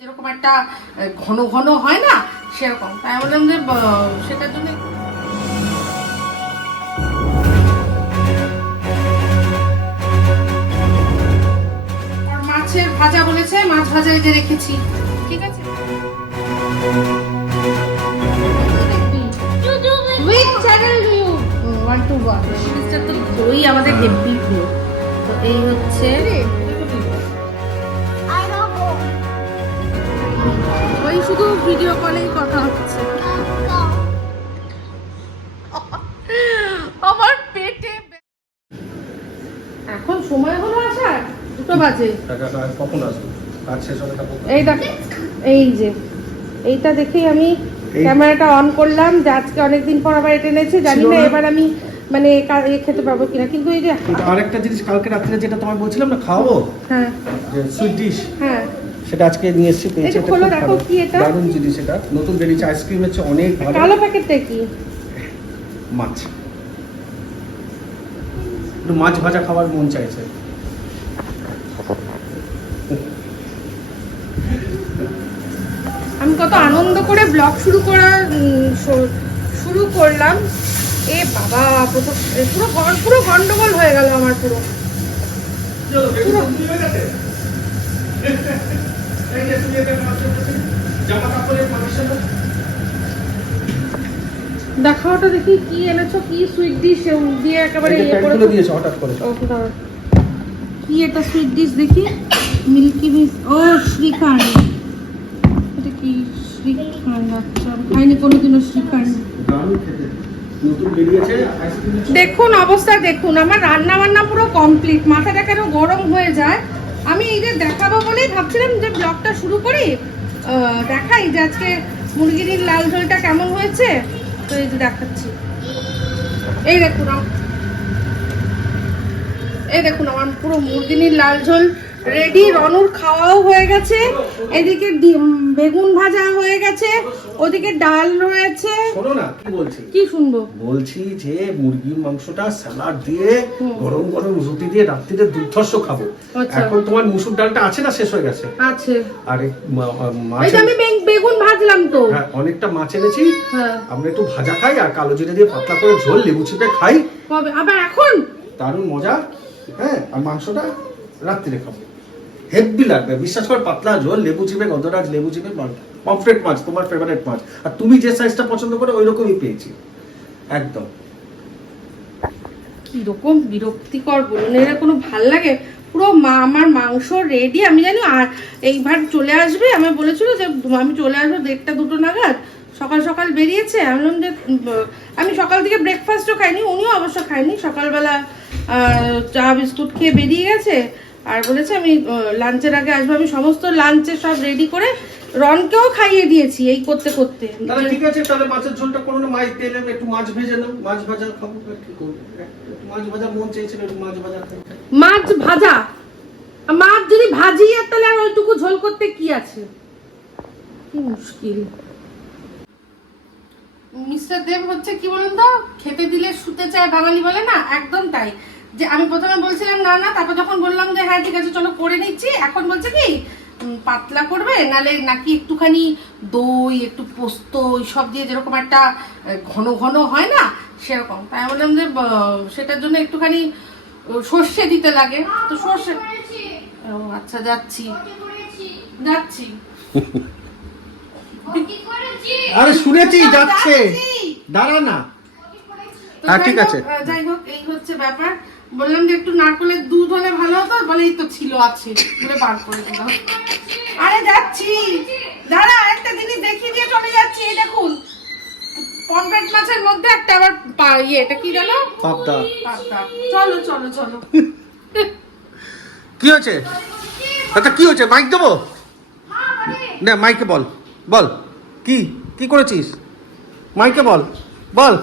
যেরকম একটা ঘন ঘন হয় না সেরকম। তাই বললাম যে সেটার জন্য মাছের ভাজা বলেছে মাছ ভাজা যে রেখেছি। ঠিক আছে? আমাদের হেভি প্রিয় তো এই হচ্ছে শুধু ভিডিও কলেই কথা হচ্ছে। আমার পেটে এখন সময় হলো আসার? দুটো বাজে। কখন আসবে? এই দেখ এই যে এইটা দেখেই আমি ক্যামেরাটা অন করলাম যে আজকে অনেকদিন পর আবার এটা এনেছে জানি না? এবার আমি মানে খেতে পারব কিনা। কিন্তু এই যে আরেকটা জিনিস কালকে রাত্রে যেটা তোমায় বলছিলাম না খাওয়াবো? হ্যাঁ। সুইট ডিশ হ্যাঁ। সেটা আজকে নিয়ে এসেছি পেয়েছি এটা খুব দেখো ভালো। দারুণ জিনিস এটা। নতুন বেরিয়েছে আইসক্রিম হচ্ছে অনেক ভালো। কালো প্যাকেটটা কি? মাছ। একটু মাছ ভাজা খাওয়ার মন চাইছে। আমি কত আনন্দ করে ব্লগ শুরু করার উম, শুরু করলাম। এ বাবা প্রথম পুরো পুরো গন্ডগোল হয়ে গেল আমার পুরো। জামা দেখাওটা দেখি কি এনেছো কি সুইট ডিশ দিয়ে একেবারে ইয়ে করে প্যান্টগুলো দিয়েছে হঠাৎ করে। ও, দাঁড়াও। কি এটা সুইট ডিশ দেখি? মিল্কি মিস ও শ্রীখান্ড এটা কি শ্রীখান্ড আচ্ছা খাইনি কোনোদিনও আইসক্রিম দেখুন অবস্থা দেখুন। আমার রান্না বান্না পুরো কমপ্লিট মাথাটা কেন গরম হয়ে যায়? আমি এইটা দেখাবো বলেই ভাবছিলাম যে ব্লগটা শুরু করি। দেখাই যে আজকে মুরগির লাল ঝোলটা কেমন হয়েছে। তো এই যে দেখাচ্ছি। এই দেখুন এই দেখুন আমার পুরো মুরগির লাল ঝোল। রেডি রনুর খাওয়াও হয়ে গেছে। এদিকে বেগুন ভাজা হয়ে গেছে। ওদিকে ডাল রয়েছে। শোনো না কি বলছি? কি শুনব? বলছি যে মুরগির মাংসটা স্যালাড দিয়ে গরম গরম রুটি দিয়ে রাত্রিতে দুর্ধর্ষ খাব। আচ্ছা। এখন তোমার মুসুর ডালটা আছে না শেষ হয়ে গেছে? আছে। আরে মাছ আমি বেগুন ভাজলাম তো। হ্যাঁ অনেকটা মাছ এনেছি। হ্যাঁ। আমরা একটু ভাজা খাই আর কালো জিরে দিয়ে পাতলা করে ঝোল লেবু চিপে খাই। আবার এখন? দারুণ মজা। হ্যাঁ আর মাংসটা রাত্রিরে খাব। হেভি লাগবে। বিশ্বাস করে, পাতলা ঝোল, লেবু চিপে গন্ধরাজ, লেবু চিপে পমফ্রেট মাছ, তোমার ফেভারেট মাছ। আর তুমি যে সাইজটা পছন্দ করে ওই রকমই পেয়েছি। একদম। কীরকম বিরক্তিকর বলুন, এরা কোনো ভালো লাগে? পুরো মা, আমার মাংস রেডি আমি জানি, আর এইবার চলে আসবে আমি বলেছিল যে আমি চলে আসব দেড়টা দুটো নাগাদ। সকাল সকাল বেরিয়েছে, আমি বললাম যে আমি সকাল থেকে ব্রেকফাস্টও খাইনি, উনিও অবশ্য খাইনি সকালবেলা চা, বিস্কুট খেয়ে বেরিয়ে গেছে। আর বলেছে আমি লাঞ্চের আগে আসব। আমি সমস্ত লাঞ্চে সব রেডি করে রনকেও খাইয়ে দিয়েছি এই করতে করতে। তাহলে ঠিক আছে তাহলে মাছের ঝোলটা করো না মাছ তেলে একটু মাছ ভেজে নাও। মাছ ভাজা খাব কি করব মাছ ভাজা মন চেয়েছিল একটু মাছ ভাজা মাছ ভাজা? মাছ যদি ভাজি আর তাহলে আর ওইটুকু ঝোল করতে কি আছে? কি মুশকিল। মিস্টার দেব হচ্ছে কি বলুন তো? খেতে দিলে শুতে চায় বাঙালি বলে না? একদম তাই। যে আমি প্রথমে বলছিলাম না না তারপর যখন বললাম যে হ্যাঁ ঠিক আছে চলো করে নিচ্ছি। এখন বলছে কি পাতলা করবে নালে নাকি একটুখানি দই একটু পোস্ত সব দিয়ে যেরকম একটা ঘন ঘন হয় না সেরকম। তাই বললাম যে সেটার জন্য একটুখানি সর্ষে দিতে লাগে। তো সর্ষে ও আচ্ছা যাচ্ছি। যাচ্ছি। আরে শুনেছি যাচ্ছে। যাচ্ছি। দাঁড়া না। হ্যাঁ, ঠিক আছে। যাই হোক এই হচ্ছে ব্যাপার। বললাম যে একটু নারকলের দুধ হলে ভালো হতো? বলে এই তো ছিল আছে। বলে বার করে দিলাম। আরে যাচ্ছি। দাঁড়া একটা জিনিস দেখিয়ে দিয়ে চলে যাচ্ছি এই দেখুন। পমফ্রেট মাছের মধ্যে একটা আবার পা- ইয়ে এটা কি জানো পাবদা। পাবদা। চলো চলো চলো। কি হয়েছে? আচ্ছা কি হয়েছে? মাইক দেবো? না মাইকে বল। বল। কি? কি করেছিস? মাইকে বল। বল।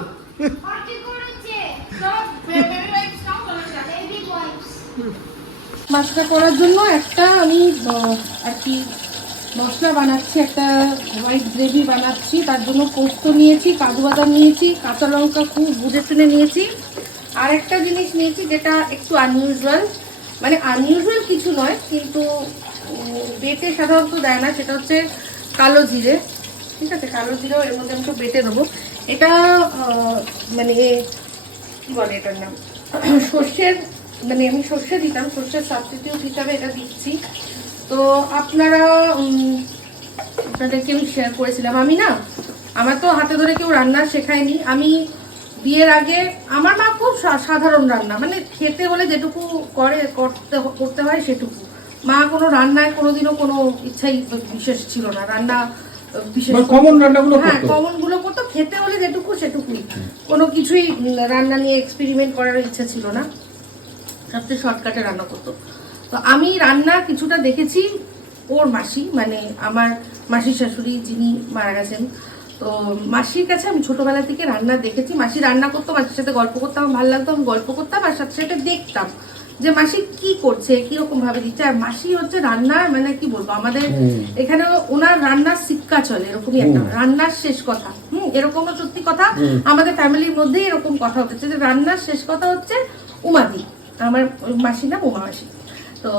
মাছটা করার জন্য একটা আমি আর কি, মশলা বানাচ্ছি, একটা হোয়াইট গ্রেভি বানাচ্ছি। তার জন্য পোস্ত নিয়েছি, কাজু বাদাম নিয়েছি, কাঁচা লঙ্কা খুব বুঝে শুনে নিয়েছি। আর একটা জিনিস নিয়েছি যেটা একটু আনইউজুয়াল মানে আনইউজুয়াল কিছু নয়, কিন্তু বেটে সাধারণত দেয় না, সেটা হচ্ছে কালো জিরে। ঠিক আছে, কালো জিরেও এর মধ্যে আমি একটু বেটে দেবো। এটা মানে কি বলে এটার নাম? সর্ষের মানে আমি সর্ষে দিতাম সর্ষের সাবস্টিটিউট হিসাবে এটা দিচ্ছি। তো আপনারা আপনাদেরকে আমি শেয়ার করেছিলাম। আমি না আমার তো হাতে ধরে কেউ রান্না শেখায়নি। আমি বিয়ের আগে আমার মা খুব সাধারণ রান্না। মানে খেতে হলে যেটুকু করে করতে করতে হয় সেটুকু। মা কোনো রান্নায় কোনোদিনও কোনো ইচ্ছাই বিশেষ ছিল না। রান্না বিশেষ মানে common রান্নাগুলো হ্যাঁ করতো। কমনগুলো করতো। খেতে হলে যেটুকু সেটুকুই। কোনো কিছুই রান্না নিয়ে এক্সপেরিমেন্ট করার ইচ্ছা ছিল না। সবচেয়ে শর্টকাটে রান্না করতো। তো আমি রান্না কিছুটা দেখেছি ওর মাসি মানে আমার মাসির শাশুড়ি যিনি মারা গেছেন। তো মাসির কাছে আমি ছোটবেলা থেকে রান্না দেখেছি। মাসি রান্না করতো মাসির সাথে গল্প করতাম ভালো লাগতো আমি গল্প করতাম আর সাথে সাথে দেখতাম যে মাসি কি করছে কীরকম ভাবে দিচ্ছে। আর মাসি হচ্ছে রান্নার মানে কি বলব আমাদের। এখানে ওনার রান্নার শিক্ষা চলে এরকমই একটা। রান্নার শেষ কথা। হুম এরকমও সত্যি কথা আমাদের ফ্যামিলির মধ্যেই এরকম কথা হচ্ছে যে রান্নার শেষ কথা হচ্ছে উমাদি। আমার মাসি না উমা মাসি তো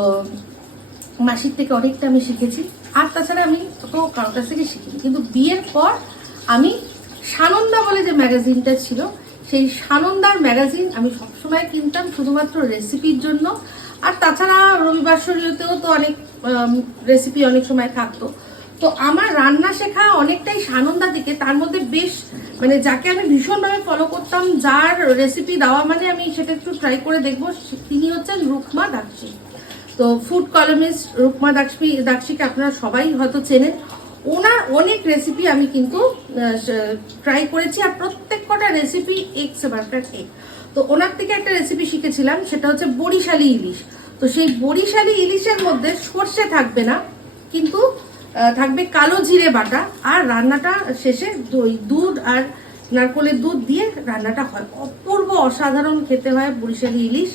মাসির থেকে অনেকটা আমি শিখেছি। আর তাছাড়া আমি তো কারোর কাছ থেকে শিখিনি। কিন্তু বিয়ের পর আমি সানন্দা বলে যে ম্যাগাজিনটা ছিল, সেই সানন্দার ম্যাগাজিন আমি সবসময় কিনতাম শুধুমাত্র রেসিপির জন্য। আর তাছাড়া রবিবার শরীরতেও তো অনেক রেসিপি অনেক সময় থাকতো। তো আমার রান্না শেখা অনেকটাই সানন্দা দিকে, তার মধ্যে বেশ মানে যাকে আমি ভীষণভাবে ফলো করতাম, যার রেসিপি দেওয়া মানে আমি সেটা একটু ট্রাই করে দেখব তিনি হচ্ছেন রুকমা দাক্ষী তো ফুড কলমিস্ট রুকমা দাক্ষী দাক্ষীকে আপনারা সবাই হয়তো চেনেন। ওনার অনেক রেসিপি আমি কিন্তু ট্রাই করেছি, আর প্রত্যেক কটা রেসিপি এক্স বার্কার এক তো ওনার থেকে একটা রেসিপি শিখেছিলাম, সেটা হচ্ছে বরিশালি ইলিশ। তো সেই বরিশালি ইলিশের মধ্যে সর্ষে থাকবে না, কিন্তু থাকবে কালো জিরে বাটা আর রান্নাটা শেষে দই, দুধ আর নারকলের দুধ দিয়ে রান্নাটা হয়। অপূর্ব অসাধারণ খেতে হয় বরিশালি ইলিশ।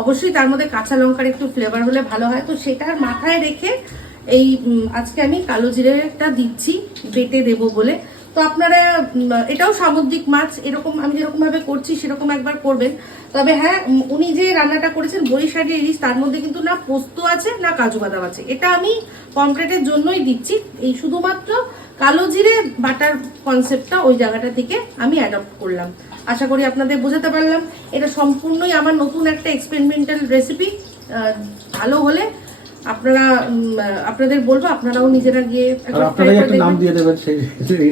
অবশ্যই তার মধ্যে কাঁচা লঙ্কার একটু ফ্লেভার হলে ভালো হয়। তো সেটার মাথায় রেখে এই আজকে আমি কালো জিরেটা দিচ্ছি, বেটে দেব বলে। তো আপনারা এটাও সামুদ্রিক মাছ, এরকম আমি যেরকম ভাবে করছি সেরকম একবার করবেন। তবে হ্যাঁ উনি যে রান্নাটা করেছেন, বরিশালি ইলিশ, তার মধ্যে কিন্তু না পোস্ত আছে, না কাজু বাদাম আছে। এটা আমি পমপ্লেটের জন্যই দিচ্ছি। এই শুধুমাত্র কালো জিরে বাটার কনসেপ্টটা ওই জায়গাটা থেকে আমি অ্যাডপ্ট করলাম। আশা করি আপনাদের বোঝাতে পারলাম। এটা সম্পূর্ণই আমার নতুন একটা এক্সপেরিমেন্টাল রেসিপি ভালো হলে আপনারা আপনাদের বলব আপনারাও নিজেরা গিয়ে আপনারাই একটা নাম দিয়ে দেবেন সেই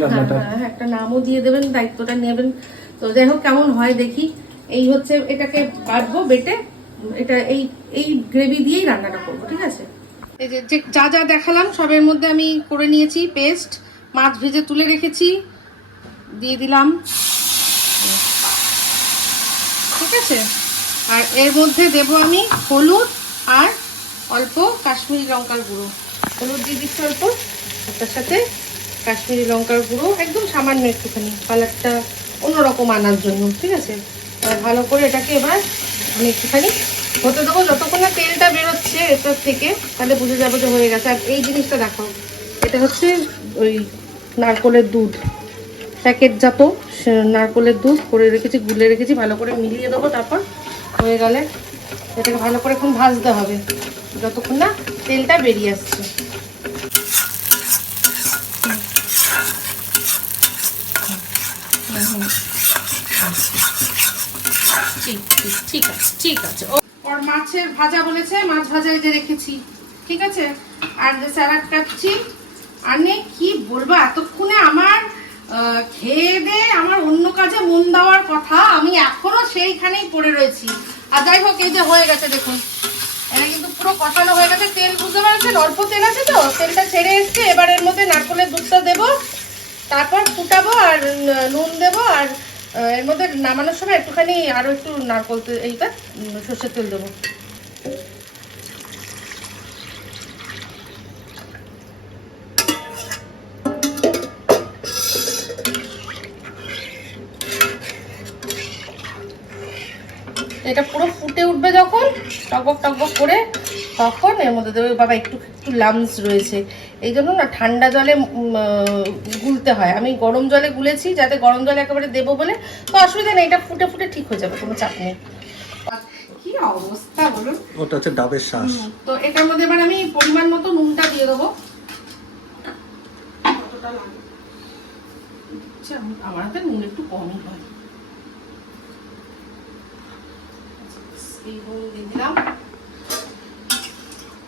রান্নাটা। হ্যাঁ, হ্যাঁ, একটা নামও দিয়ে দেবেন দায়িত্বটা নেবেন। তো যাই হোক কেমন হয় দেখি। এই হচ্ছে এটাকে বাটবো বেটে এটা এই এই গ্রেভি দিয়েই রান্নাটা করব ঠিক আছে? এই যে যে যা যা দেখালাম সবের মধ্যে আমি করে নিয়েছি পেস্ট মাছ ভেজে তুলে রেখেছি দিয়ে দিলাম। ঠিক আছে? আর এর মধ্যে দেব আমি হলুদ আর অল্প কাশ্মীরি লঙ্কার গুঁড়ো। হলুদ দিয়ে দিচ্ছি অল্প, তার সাথে কাশ্মীরি লঙ্কার গুঁড়ো, একদম সামান্য একটুখানি, কালারটা অন্যরকম আনার জন্য, ঠিক আছে? ভালো করে এটাকে এবার আমি একটুখানি হতে দেবো। যতক্ষণ না তেলটা বেরোচ্ছে এটার থেকে, তাহলে বুঝে যাব যে হয়ে গেছে। আর এই জিনিসটা দেখো, এটা হচ্ছে ওই নারকলের দুধ। প্যাকেটজাত নারকলের দুধ করে রেখেছি, গুলে রেখেছি, ভালো করে মিলিয়ে দেবো, তারপর হয়ে গেলে এটাকে ভালো করে এখন ভাজতে হবে। যতক্ষণ না তেলটা বেরিয়ে আসছে। ঠিক ঠিক ঠিক আছে ঠিক আছে ওর মাছের ভাজা বলেছে মাছ ভাজা এই যে রেখেছি। ঠিক আছে? আর যে স্যালাড কাটছি আর কি বলব? এতক্ষণে আমার আহ, খেয়ে দে আমার অন্য কাজে মন দেওয়ার কথা। আমি এখনও সেইখানেই পড়ে রয়েছি। আর যাই হোক এই যে হয়ে গেছে দেখুন। এটা কিন্তু পুরো কষানো হয়ে গেছে, তেল বুঝতে পারছেন? অল্প তেল আছে তো, তেলটা ছেড়ে এসছে, এবার এর মধ্যে নারকলের দুধটা দেবো। তারপর ফুটাবো আর নুন দেবো আর এর মধ্যে নামানোর সময় একটুখানি আরও একটু নারকল এইটা সর্ষের তেল দেবো। এটা পুরো ফুটে উঠবে যখন টকবক টকবক করে তখন এর মধ্যে দেবে বাবা একটু একটু লামস রয়েছে। এই জন্য না ঠান্ডা জলে গুলতে হয়। আমি গরম জলে গুলেছি যাতে গরম জলে একেবারে দেবো বলে তো অসুবিধা নেই এটা ফুটে ফুটে ঠিক হয়ে যাবে কোনো চাপ নেই। কি অবস্থা বলুন? ওটা হচ্ছে ডাবের শ্বাস। তো এটার মধ্যে এবার আমি পরিমাণ মতো নুনটা দিয়ে দেবো? আচ্ছা, আমার হাতে নুন একটু কমই হয় এই নুন দিয়ে দিলাম।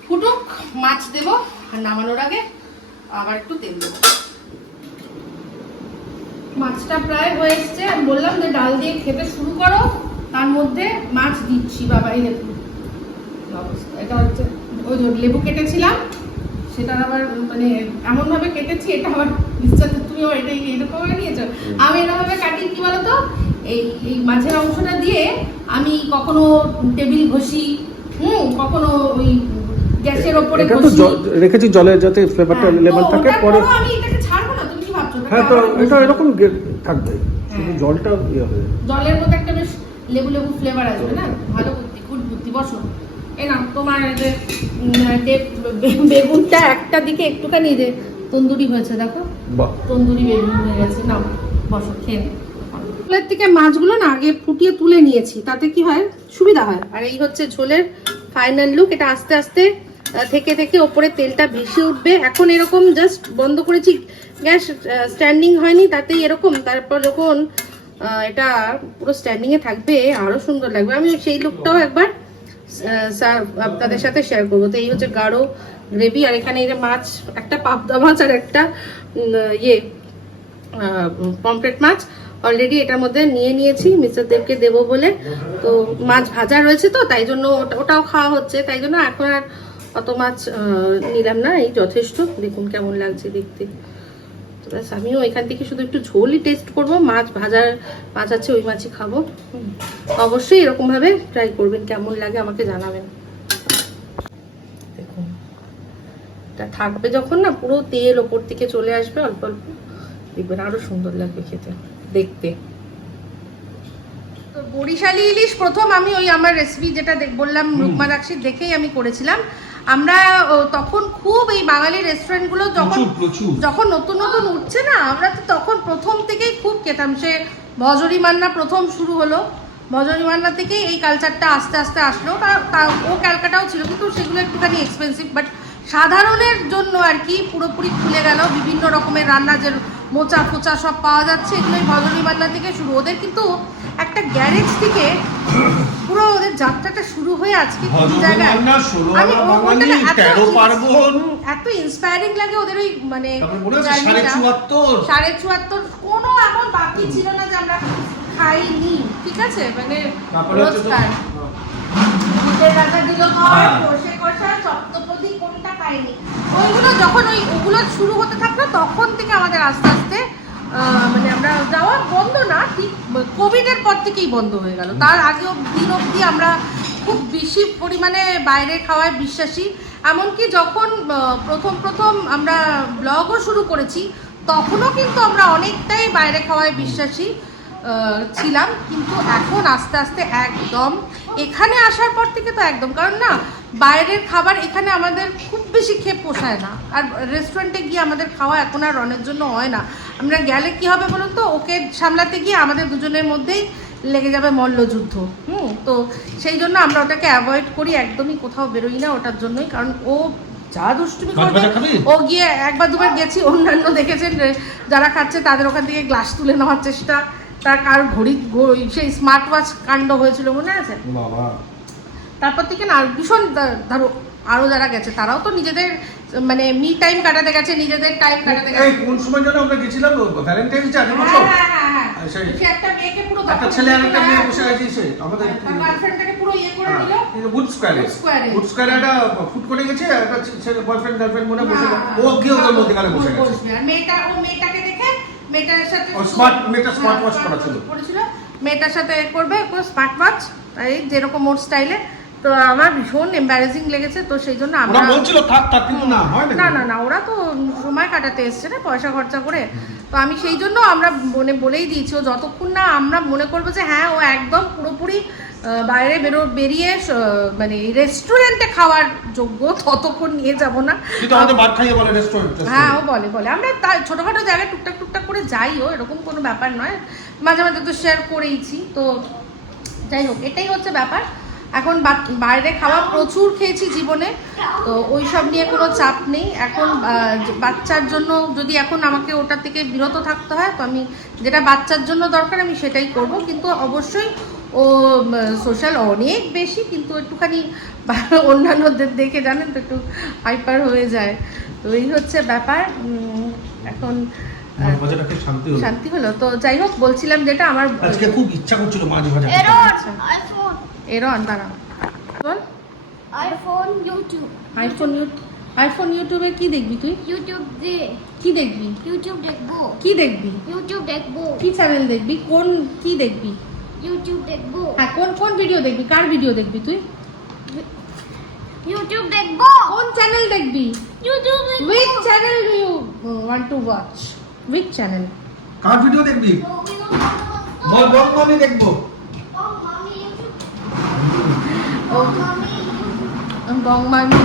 ফুটুক মাছ দেবো আর নামানোর আগে আবার একটু তেল দেবো। মাছটা প্রায় হয়ে এসছে। আমি বললাম যে ডাল দিয়ে খেতে শুরু করো তার মধ্যে মাছ দিচ্ছি বাবাই অবস্থা। এটা হচ্ছে ওই লেবু কেটেছিলাম সেটা আবার মানে এমন ভাবে কেটেছি এটা আবার নিশ্চয় তুমি আবার এটা এরকম ভাবে নিয়েছো আমি এরকম ভাবে কাটি কি বলতো? এই এই মাঝের অংশটা দিয়ে আমি কখনো টেবিল ঘষি হুম কখনো ওই গ্যাসের ওপরে ঘষি। রেখেছি জলে যাতে ফ্লেভারটা হ্যাঁ, তো থাকে পরে আমি এটাকে ছাড়বো না তুমি কি ভাবছ? হ্যাঁ তো এটা এরকম থাকবে হ্যাঁ। জলটা ইয়ে হবে। জলের মধ্যে একটা বেশ লেবু লেবু ফ্লেভার আসবে না? ভালো বুদ্ধি গুড বুদ্ধি বসো। এই না তোমার বেগুনটা একটা দিকে একটুখানি যে তন্দুরি হয়েছে দেখো। তন্দুরি বেগুন হয়ে গেছে না বসো খেয়ে নে। ঝোলের থেকে মাছগুলো না আগে ফুটিয়ে তুলে নিয়েছি, তাতে কি হয়? সুবিধা হয়। আর এই হচ্ছে ঝোলের ফাইনাল লুক এটা আস্তে আস্তে থেকে থেকে ওপরে তেলটা ভেসে উঠবে। এখন এরকম জাস্ট বন্ধ করেছি, গ্যাস স্ট্যান্ডিং হয়নি, তাতেই এরকম। তারপর যখন এটা পুরো স্ট্যান্ডিং এ থাকবে, আরও সুন্দর লাগবে। আমি সেই লুকটাও একবার আপনাদের সাথে শেয়ার করব। তো এই হচ্ছে গাঢ় গ্রেভি আর এখানে এই মাছ, একটা পাবদা মাছ আর একটা ইয়ে পমফ্রেট মাছ। অলরেডি এটার মধ্যে নিয়ে নিয়েছি, মিস্টার দেবকে দেবো বলে। তো মাছ ভাজা রয়েছে তো, তাই জন্য ওটা- ওটাও খাওয়া হচ্ছে। তাই জন্য এখন আর অত মাছ নিলাম না, এই যথেষ্ট। দেখুন কেমন লাগছে দেখতে। তো ব্যাস, আমিও এখান থেকে শুধু একটু ঝোলই টেস্ট করব। মাছ ভাজার মাছ আছে, ওই মাছই খাব। অবশ্যই এরকমভাবে ট্রাই করবেন, কেমন লাগে আমাকে জানাবেন। থাকবে যখন না, পুরো তেল ওপর থেকে চলে আসবে, অল্প অল্প। দেখবেন আরও সুন্দর লাগবে খেতে। দেখতে। তো বরিশালি ইলিশ প্রথম আমি ওই আমার রেসিপি যেটা বললাম রুকমা দাক্ষির দেখেই আমি করেছিলাম। আমরা তখন খুব এই বাঙালি রেস্টুরেন্টগুলো যখন যখন নতুন নতুন উঠছে না আমরা তো তখন প্রথম থেকেই খুব খেতাম। সে ভজরি মান্না প্রথম শুরু হলো। ভজরি মান্না থেকেই এই কালচারটা আস্তে আস্তে আসলো। তা- ও ক্যালকাটাও ছিল কিন্তু সেগুলো একটুখানি এক্সপেন্সিভ বাট সাধারণের জন্য আর কি পুরোপুরি খুলে গেল। বিভিন্ন রকমের রান্না যে মোচা ফোচা সব পাওয়া যাচ্ছে। এগুলো এই ভজরি মান্না থেকে শুরু। ওদের কিন্তু একটা গ্যারেজ থেকে পুরো ওদের যাত্রাটা শুরু হয়ে আজকে কোন জায়গায়। আমি ওটা এত পার্বণ। এত ইন্সপায়ারিং লাগে ওদের ওই মানে সাড়ে চুয়াত্তর? কোনো এমন বাকি ছিল না যে আমরা খাইনি। ঠিক আছে? মানে রোজকার। রাজা দিল ঘর হ্যাঁ। কষা সপ্তপদী কোনটা পাইনি ওইগুলো যখন ওই ওগুলো শুরু হতে থাকল তখন আমাদের আস্তে আস্তে মানে আমরা যাওয়া বন্ধ না, ঠিক কোভিডের পর থেকেই বন্ধ হয়ে গেল। তার আগেও দিন অবধি আমরা খুব বেশি পরিমাণে বাইরে খাওয়ায় বিশ্বাসী। এমনকি যখন প্রথম প্রথম আমরা ব্লগও শুরু করেছি, তখনও কিন্তু আমরা অনেকটাই বাইরে খাওয়ায় বিশ্বাসী। ছিলাম কিন্তু এখন আস্তে আস্তে একদম এখানে আসার পর থেকে তো একদম। কারণ না বাইরের খাবার এখানে আমাদের খুব বেশি খেয়ে পোষায় না। আর রেস্টুরেন্টে গিয়ে আমাদের খাওয়া এখন আর রনের জন্য হয় না। আমরা গেলে কি হবে বলুন তো? ওকে সামলাতে গিয়ে আমাদের দুজনের মধ্যেই লেগে যাবে মল্লযুদ্ধ হুম তো সেই জন্য আমরা ওটাকে অ্যাভয়েড করি একদমই কোথাও বেরোই না ওটার জন্যই। কারণ ও যা দুষ্টুমি করবে ও গিয়ে একবার দুবার গেছি অন্যান্য দেখেছেন যারা খাচ্ছে তাদের ওখান থেকে গ্লাস তুলে নেওয়ার চেষ্টা। তার কার ঘড়ি সেই স্মার্ট ওয়াচ কাণ্ড হয়েছিল মনে আছে? বাবা। তারপর থেকে না আর ভীষণ ধরো আরও যারা গেছে তারাও তো নিজেদের মানে মি টাইম কাটাতে গেছে নিজেদের টাইম কাটাতে গেছে। কোন সময় যেন আমরা গেছিলাম ভ্যালেন্টাইন্স ডে আগের বছর? হ্যাঁ, হ্যাঁ, হ্যাঁ। একটা মেয়েকে পুরো একটা ছেলে আর একটা মেয়ে। বসে আছে সে আমাদের গার্লফ্রেন্ডটাকে পুরো ইয়ে করে দিল। উড স্কোয়ারে। উড স্কোয়ারে একটা ফুট করে গেছে একটা ছেলে বয়ফ্রেন্ড গার্লফ্রেন্ড মনে বসে ও গিয়ে ওদের মধ্যেখানে বসে ও গেছে। আর মেয়েটা ও মেয়েটাকে দেখে মেয়েটার সাথে ও মেয়েটা হ্যাঁ, ছিল। মেয়েটার সাথে এ করবে স্মার্ট ওয়াচ এই যেরকম ওর স্টাইলে তো আমার ভীষণ এম্বারেজিং লেগেছে তো সেই জন্য আমরা বলছিল থাক থাক কিন্তু না হয় না না না ওরা তো সময় কাটাতে এসছে না পয়সা খরচা করে। তো আমি সেই জন্য আমরা মনে বলেই দিয়েছি ও যতক্ষণ না আমরা মনে করব যে হ্যাঁ ও একদম পুরোপুরি বাইরে বেরো বেরিয়ে মানে রেস্টুরেন্টে খাওয়ার যোগ্য ততক্ষণ নিয়ে যাব না। হ্যাঁ ও বলে বলে। আমরা তাই ছোটোখাটো জায়গায় টুকটাক টুকটাক করে যাইও এরকম কোনো ব্যাপার নয়। মাঝে মাঝে তো শেয়ার করেইছি তো যাই হোক এটাই হচ্ছে ব্যাপার। এখন বাইরে খাওয়া প্রচুর খেয়েছি জীবনে তো ওই সব নিয়ে কোনো চাপ নেই। এখন বাচ্চার জন্য যদি এখন আমাকে ওটা থেকে বিরত থাকতে হয় তো আমি যেটা বাচ্চার জন্য দরকার আমি সেটাই করব। কিন্তু অবশ্যই ও সোশ্যাল অনেক বেশি কিন্তু একটুখানি অন্যান্যদের দেখে জানেন তো একটু হাইপার হয়ে যায়। তো এই হচ্ছে ব্যাপার এখন শান্তি হলো। তো যাই হোক বলছিলাম যেটা আমার আজকে খুব ইচ্ছা করছিল মাছ ভাজা iPhone! এরও আন্দারা বল। iPhone YouTube! আইফোন আইফোন ইউটিউবে কি দেখবি তুই? YouTube দে। কি দেখবি? YouTube দেখব। কি দেখবি? YouTube দেখব। কি চ্যানেল দেখবি? কোন কি দেখবি? YouTube দেখব। হ্যাঁ কোন কোন ভিডিও দেখবি? কার ভিডিও দেখবি তুই? YouTube দেখব। কোন চ্যানেল দেখবি? YouTube দেখব। Which channel do you want to watch which channel car video দেখবি? বল বল দেখব।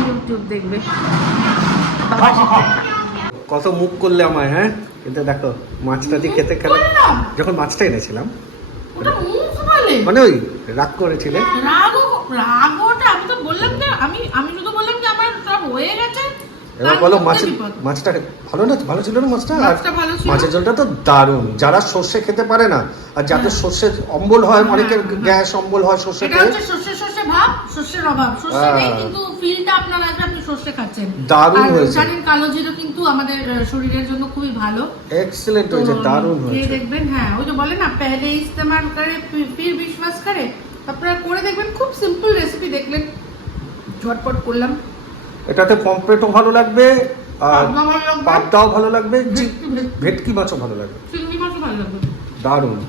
ইউটিউব দেখবে। কত মুখ করলে আমায় হ্যাঁ? কিন্তু দেখো মাছটা দিয়ে খেতে খেলে যখন মাছটা এনেছিলাম ওটা মুখ বলে মানে ওই রাগ করেছিলে? রাগ রাগ ওটা আমি তো বললাম যে আমি আমি শুধু বললাম যে আমার সব হয়ে গেছে। এবার বলো মাছের মাছটা ভালো না? ভালো ছিল না মাছটা? আর। মাছের ঝোলটা তো দারুণ। যারা সর্ষে খেতে পারে না আর যাদের সর্ষে অম্বল হয় হ্যাঁ, অনেকের হ্যাঁ। গ্যাস অম্বল হয় সর্ষে খেয়ে সর্ষে সর্ষে ভাব সর্ষের অভাব। সর্ষে নেই কিন্তু ফিলটা আপনার আসবে আপনি সর্ষে খাচ্ছেন। দারুণ হয়েছে। জানেন কালো জিরো কিন্তু আমাদের শরীরের জন্য খুবই ভালো। এক্সেলেন্ট হয়েছে দারুণ খেয়ে হয়েছে। দেখবেন হ্যাঁ ওই যে বলে না পেহলে ইস্তেমাল করে ফি- ফির বিশ্বাস করে আপনারা করে দেখবেন খুব সিম্পল রেসিপি দেখলেন। ঝটপট করলাম। এটাতে পম্পলেটও ভালো লাগবে আর পাবদা ভালো লাগবে। পাবদাও ভালো লাগবে ভেটকি- মাছও ভালো লাগবে। চিংড়ি মাছও ভালো লাগবে। দারুণ।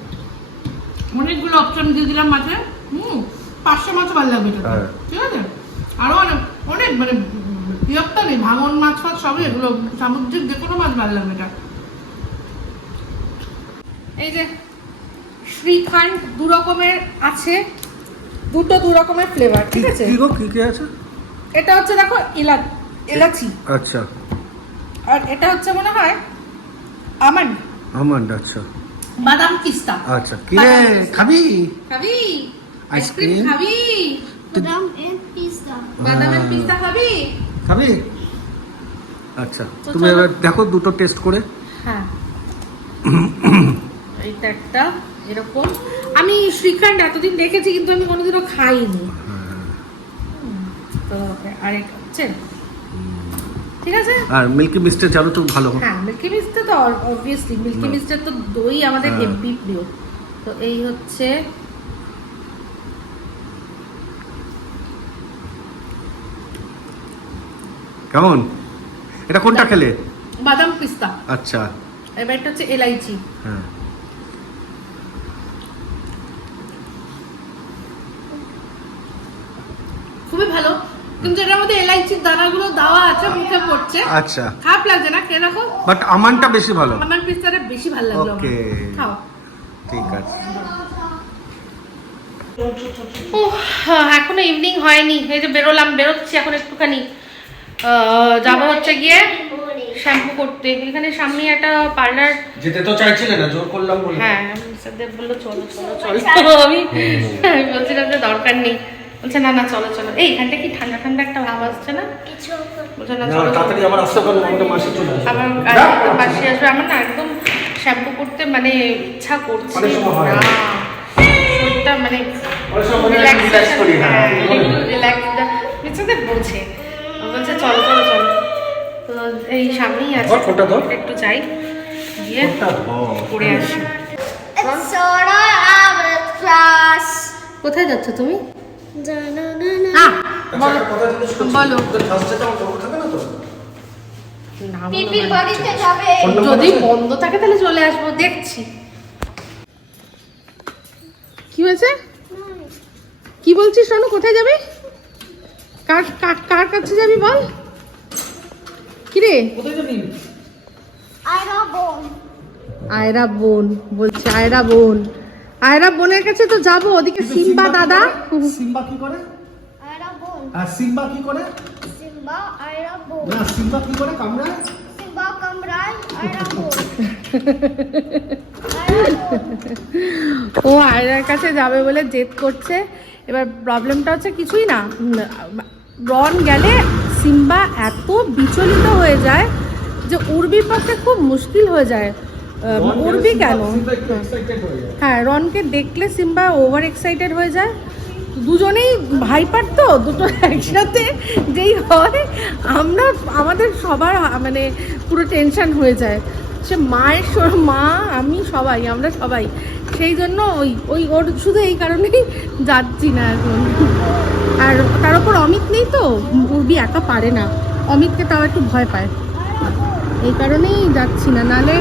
অনেকগুলো অপশন দিয়ে দিলাম মাছে। হুম পাঁচশো মাছ ভালো লাগবে এটাতে। হ্যাঁ। ঠিক আছে? আরও অনেক অনেক মানে বিরক্ত নেই ভাঙন মাছ ফাছ সবই এগুলো সামুদ্রিক যে কোনো মাছ ভালো লাগবে এটা এই যে শ্রীখান্ড দু রকমের আছে দুটো দু রকমের ফ্লেভার ঠিক আছে? কি আছে? এটা হচ্ছে দেখো এলা এলাচি আচ্ছা। আর এটা হচ্ছে মনে হয় আমন্ড। আমন্ড আচ্ছা। বাদাম পিস্তা আচ্ছা। কি রে খাবি? খাবি? আইসক্রিম? খাবি? Badam and pista. বাদামের হ্যাঁ। পিস্তা খাবি? খাবি? আচ্ছা। তুমি এবার দেখো দুটো টেস্ট করে। হ্যাঁ। এইটা একটা এরকম। আমি শ্রীখণ্ড এতদিন দেখেছি কিন্তু আমি কোনোদিনও খাইনি। তো হচ্ছে ঠিক আছে? আর মিল্কি মিস্টের চালু তো ভালো হ্যাঁ মিল্কি মিস্টে তো অবভিয়াসলি মিল্কি মিস্টের তো দই আমাদের হ্যাঁ। হেভি প্রিয়। তো এই হচ্ছে কেমন? এটা কোনটা খেলে? বাদাম পিস্তা। আচ্ছা। এবার এটা হচ্ছে এলাইচি হ্যাঁ। খুবই ভালো। কিন্তু এটার মধ্যে এলাইচির দানাগুলো দেওয়া আছে মুখে পড়ছে। আচ্ছা। খারাপ লাগছে না? খেয়ে দেখো বাট আমানটা বেশি ভালো। আমার পিস্তাটা বেশি ভালো লাগল। Okay. খাও। ঠিক আছে। ও এখনও ইভিনিং হয়নি। এই যে বেরোলাম বেরোচ্ছি এখন একটুখানি। যাব হচ্ছে গিয়ে শ্যাম্পু করতে। এখানে সামনে একটা পার্লার যেতে তো চাইছিলে না জোর করলাম হ্যাঁ দেব বলল চলো চলো চলো। আমি আমি বলছিলাম যে দরকার নেই। বলছে না না চলো চলো। এই এখানটা কি ঠান্ডা ঠান্ডা একটা ভাব আসছে না? It's বলছে না চলো তাড়াতাড়ি আবার আসতে পারব আমাদের মাসে চলে আসবে। আমার যা। পাশে আসবে। আমার না একদম শ্যাম্পু করতে মানে ইচ্ছা করছে। হয় না। শরীরটা মানে মনে হয় করি, হ্যাঁ। রিল্যাক্স বোঝে বলছে। চলো চলো চলো। তো এই সামনেই আছে। ফোনটা ধর। একটু যাই। গিয়ে করে আসি। It's soda কোথায় যাচ্ছ তুমি. না আচ্ছা, একটা কথা জিজ্ঞেস করছি। বলো। তোদের ফার্স্ট ডেতে আমার খবর থাকে না তো? না পিপির বলো না। বাড়িতে যাবে ফোন নাম্বার যদি বন্ধ থাকে তাহলে চলে আসব দেখছি কি হয়েছে কি বলছিস রানু কোথায় যাবি কার কার- কার কাছে যাবি বল কি রে কোথায় যাবি? I don't আয়রা বোন বলছে আয়রা বোন আয়রা বোনের কাছে তো যাব ওদিকে সিম্বা দাদা সিম্বা কি করে don't bone. আর সিম্বা কি করে Simba, I don't bone. না সিম্বা কি করে কামড়ায় bone. I don't bone. ও আয়রার কাছে যাবে বলে জেদ করছে এবার প্রবলেমটা হচ্ছে কিছুই না রন গেলে সিম্বা এত বিচলিত হয়ে যায় যে উর্বির পক্ষে খুব মুশকিল হয়ে যায় উর্বি কেন? হ্যাঁ রনকে দেখলে সিম্বা ওভার এক্সাইটেড হয়ে যায়। দুজনেই ভাইপার তো দুটো একসাথে যেই হয় আমরা আমাদের সবার মানে পুরো টেনশন হয়ে যায়। সে মায়ের মা আমি সবাই আমরা সবাই। সেই জন্য ওই ওই ওর শুধু এই কারণেই যাচ্ছি না এখন। আর তার উপর অমিত নেই তো? উর্বি একা পারে না। অমিতকে তাও একটু ভয় পায়। এই কারণেই যাচ্ছি না। নালে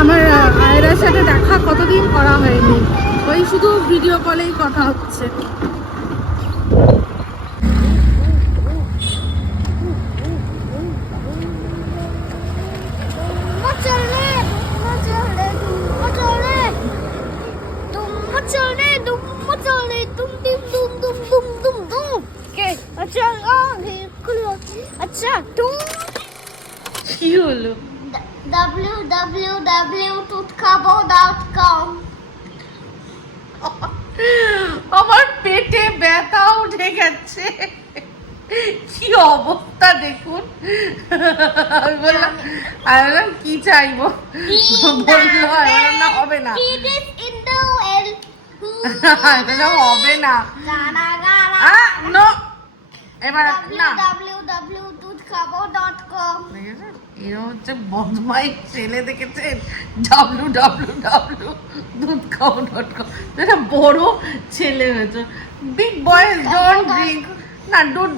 আমার আয়রার সাথে দেখা কতদিন করা হয়নি? ওই শুধু ভিডিও কলেই কথা হচ্ছে মচলে মচলে মচলে তুম মচলে তুম মচলে তুম টিম তুম তুম তুম তুম তুম কে আচ্ছা আগে খুলো আচ্ছা তুম কি হলো www.tutkhabo.com আমার পেটে ব্যথা উঠে গেছে কি অবস্থা দেখুন আমি বললাম আমি বললাম কি চাইব। বলল না হবে না। হবে না। Gana gana. আহ, no! এবার না। এরা হচ্ছে বদমাই ছেলে দেখেছেন? ডাব্লু ডাব্লু ডাব্লু দুধ খাও ডট কম বড় ছেলে হয়েছে। বিগ বয়েজ ডোন্ট ড্রিঙ্ক না don't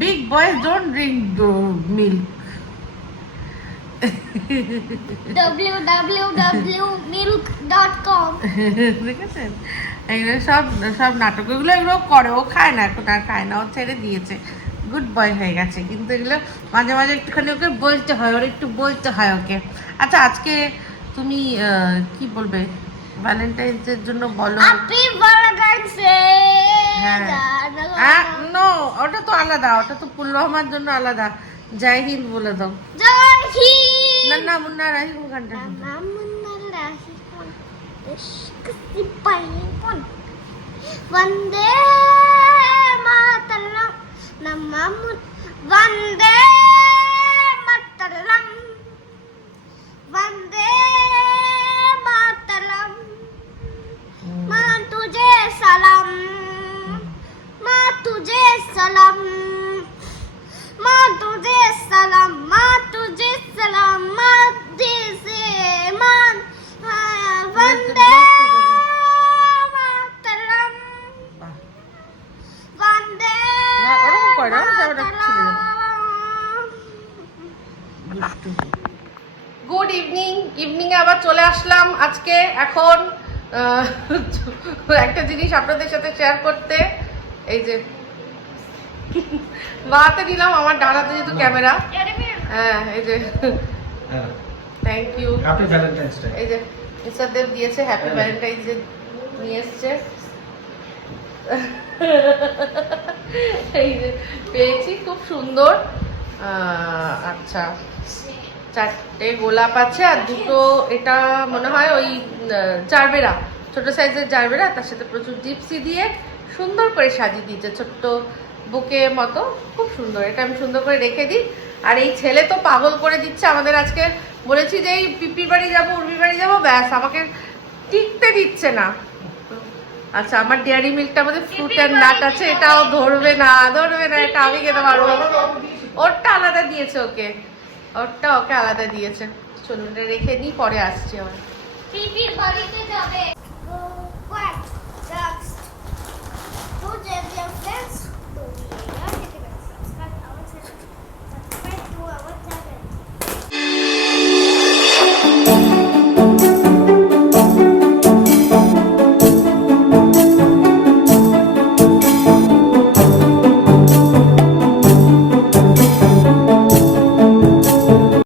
big boys don't drink milk www.milk.com দেখেছেন? এগুলো সব সব নাটক এগুলো এগুলো করে ও খায় না এখন আর খায় না ও ছেড়ে দিয়েছে। গুড বয় হয়ে গেছে কিন্তু এগুলো মাঝে মাঝে একটুখানি ওকে বলতে হয় ওর একটু বলতে হয় ওকে। আচ্ছা আজকে তুমি কি বলবে? ভ্যালেন্টাইন্সের জন্য বলো। Happy Valentine's হ্যাঁ। নো ওটা তো আলাদা ওটা তো পুলওয়ামার জন্য আলাদা। জয় হিন্দ বলে দাও। నన్న మున్న రాసి కంట నా మున్న రాసి వందే మాతరం నమ్మ వందే మతరం వందే మాతరం మా తుజే సలాం మా తుజే సలాం మా తుజే సలాం మా মান। গুড ইভিনিং ইভিনিং এ আবার চলে আসলাম। আজকে এখন একটা জিনিস আপনাদের সাথে শেয়ার করতে। এই যে বাহাতে নিলাম আমার ডানাতে যেহেতু ক্যামেরা। হ্যাঁ এই যে। Thank you happy Valentine's day এই যে মিস্টার দিয়েছে হ্যাপি হ্যাঁ। ভ্যালেন্টাইন্স ডে নিয়ে এসছে। এই যে পেয়েছি খুব সুন্দর। আচ্ছা চারটে গোলাপ আছে আর দুটো এটা মনে হয় ওই জারবেরা ছোট সাইজের জারবেরা তার সাথে প্রচুর জিপসি দিয়ে সুন্দর করে সাজিয়ে দিয়েছে ছোট্ট বুকে মতো খুব সুন্দর। এটা আমি সুন্দর করে রেখে দিই। আর এই ছেলে তো পাগল করে দিচ্ছে আমাদের আজকে। বলেছি যে এই পিপির বাড়ি যাব উর্মির বাড়ি যাব ব্যাস আমাকে টিকতে দিচ্ছে না। আচ্ছা আমার ডেয়ারি মিল্কটা আমাদের ফ্রুট অ্যান্ড নাট আছে এটাও ধরবে না ধরবে না এটা আমি খেতে পারব ওরটা আলাদা দিয়েছে ওকে। ওরটা ওকে আলাদা দিয়েছে। চলুন রেখে দিই পরে আসছি আমার Who's your?